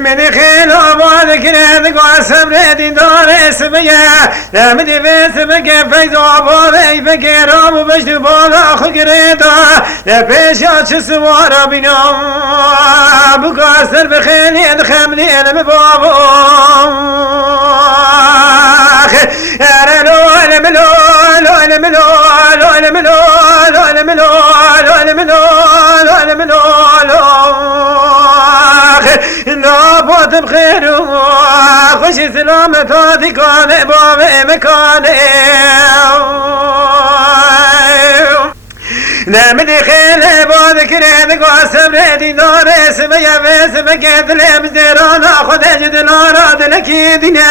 من خیل آباد کرد قاسم ردی داره سبیه نمدی به سبگه فیض آباد ای بگیرم و بشت بالا خود گریدا نپیش یا چه سوارا بینم بگاستر بخیلی ادخملی علم بابا نابود بخير خوش سلامت هادي كان بابي مكاني نمدي خيل بود كريد قاسم ردي دار اسمي بس بقيت لمزدران خد اجد نارا دلكي دينا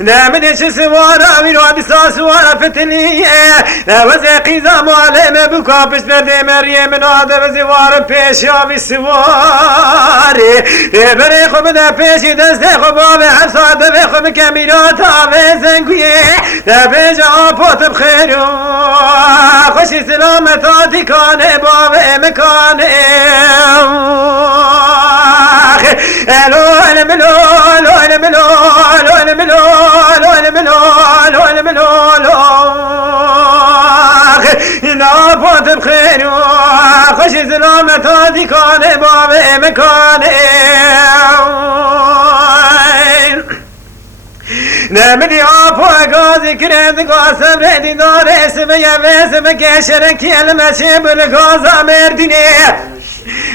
نمدي شسوارا ويراد ساسوارا فتنية نوزي قيزا معلم بكابش برد مريم نادر زوار بيشا بسواري بري خو بدا بيشي دست خو باب حفصاد بخو بكاميرات عوزنكوية نبيجا بوت بخير خوشي سلامت هادي كان باب مكان نابود بخير خوش سلامت هادي كان باب مكان نمدي آب و اگازی کرد قاسم ردی دار اسمه واسم کشرکی المشه بلگازا مردینه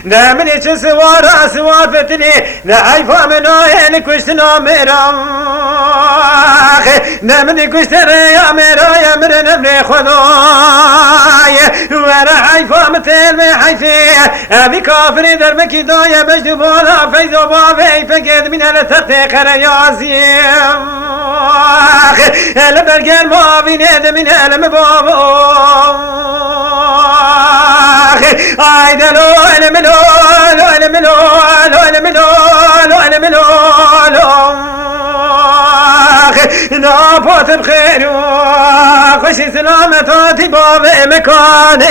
نمدي چه سوارا سوار فتنی نه ایفا منای نکشتنا میرم نمدي کشتر یا میرای امر نبل خدای ورا ایفا مثل به حیفی ابی کافری در مکی دای بجد بالا فیض و بابی فکر من التخت قریازیم هلا برجر ما بيناد من هلم بابا عيدلو هلملو هلملو هلملو هلملو نابوت بخير خوش سلامت هاتي باب مكاني